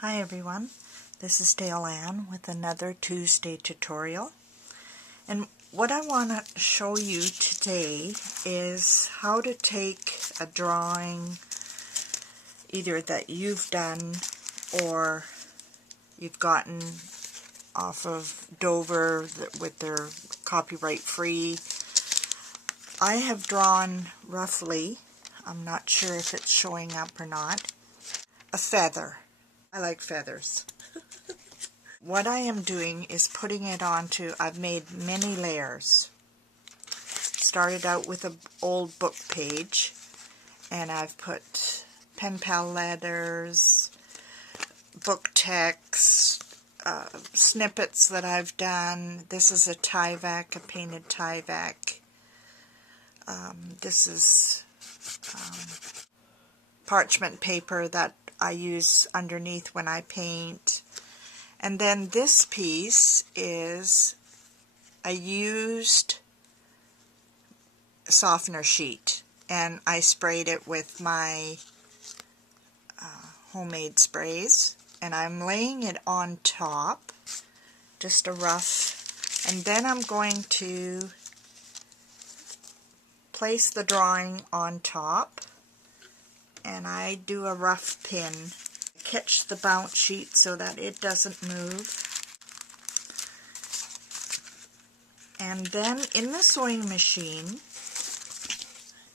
Hi everyone, this is Dale Ann with another Tuesday tutorial, and what I want to show you today is how to take a drawing either that you've done or you've gotten off of Dover with their copyright free. I have drawn roughly, I'm not sure if it's showing up or not, a feather. I like feathers. What I am doing is putting it onto, I've made many layers. Started out with an old book page, and I've put pen pal letters, book text, snippets that I've done. This is a Tyvek, a painted Tyvek. This is parchment paper that I use underneath when I paint. And then this piece is a used softener sheet, and I sprayed it with my homemade sprays, and I'm laying it on top, just a rough, and then I'm going to place the drawing on top, and I do a rough pin. Catch the bounce sheet so that it doesn't move. And then in the sewing machine,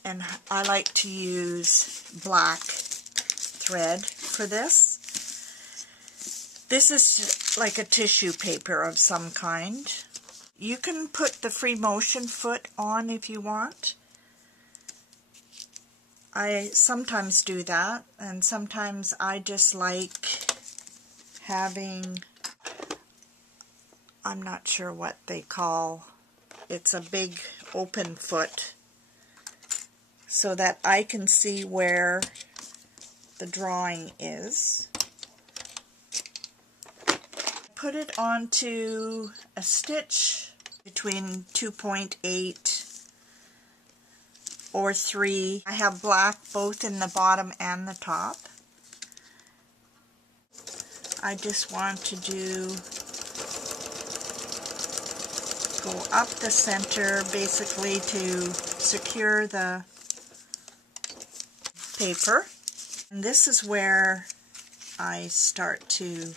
and I like to use black thread for this. This is like a tissue paper of some kind. You can put the free motion foot on if you want. I sometimes do that, and sometimes I just like having, I'm not sure what they call, it's a big open foot so that I can see where the drawing is. Put it onto a stitch between 2.8 or 3. I have black both in the bottom and the top. I just want to go up the center basically to secure the paper. And this is where I start to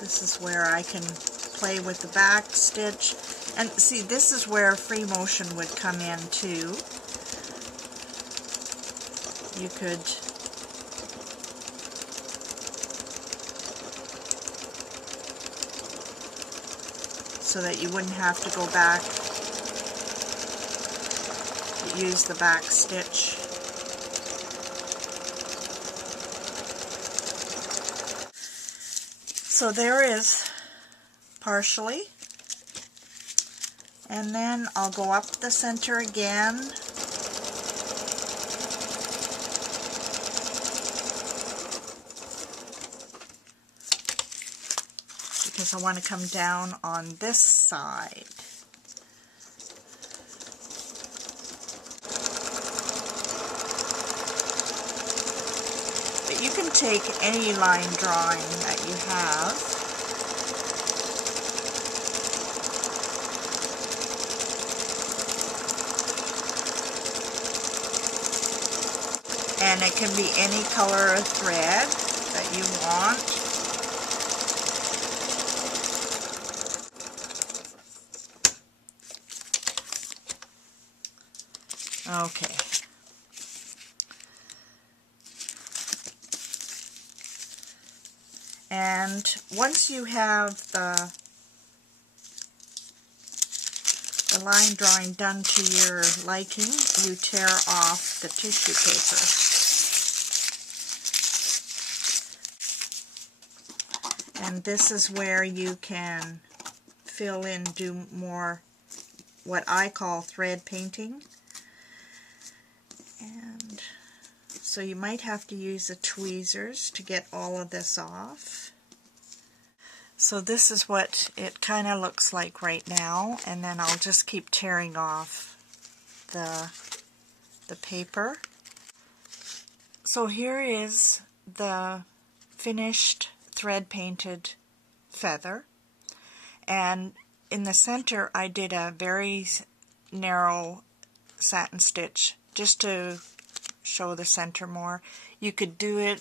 This is where I can play with the back stitch. And see, this is where free motion would come in too. You could so that you wouldn't have to go back, use the back stitch. So there is partially, and then I'll go up the center again, because I want to come down on this side. But you can take any line drawing that you have, and it can be any color of thread that you want. Okay. And once you have the line drawing done to your liking, you tear off the tissue paper. And this is where you can fill in, do more what I call thread painting. And so you might have to use the tweezers to get all of this off. So this is what it kind of looks like right now, and then I'll just keep tearing off the paper. So here is the finished thread painted feather, and in the center I did a very narrow satin stitch just to show the center more. You could do it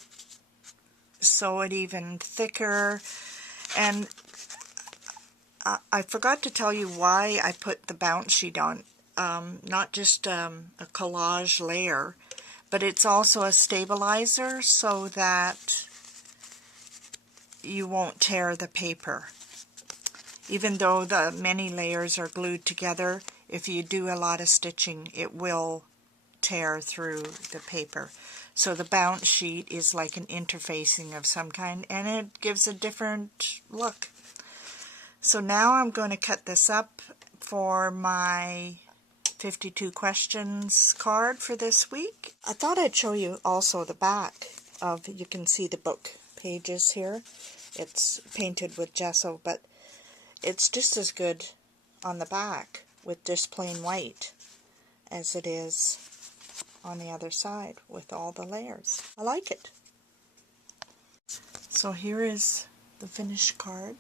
sew it even thicker, and I forgot to tell you why I put the bounce sheet on. Not just a collage layer, but it's also a stabilizer so that you won't tear the paper. Even though the many layers are glued together, if you do a lot of stitching, it will tear through the paper. So the bounce sheet is like an interfacing of some kind, and it gives a different look. So now I'm going to cut this up for my 52 questions card for this week. I thought I'd show you also the back of, you can see the book pages here. It's painted with gesso, but it's just as good on the back with just plain white as it is on the other side with all the layers. I like it. So here is the finished card,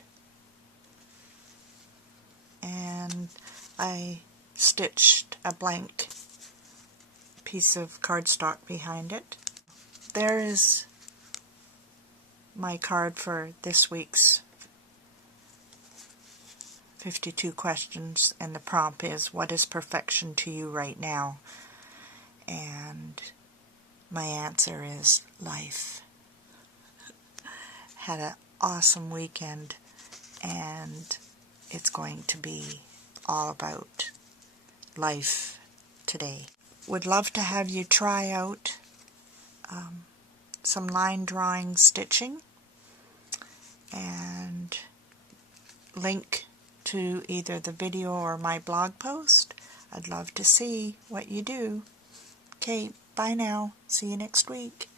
and I stitched a blank piece of cardstock behind it. There is my card for this week's 52 questions, and the prompt is, what is perfection to you right now? And my answer is life. Had an awesome weekend, and it's going to be all about life today. Would love to have you try out some line drawing stitching, and link to either the video or my blog post. I'd love to see what you do. Okay, bye now. See you next week.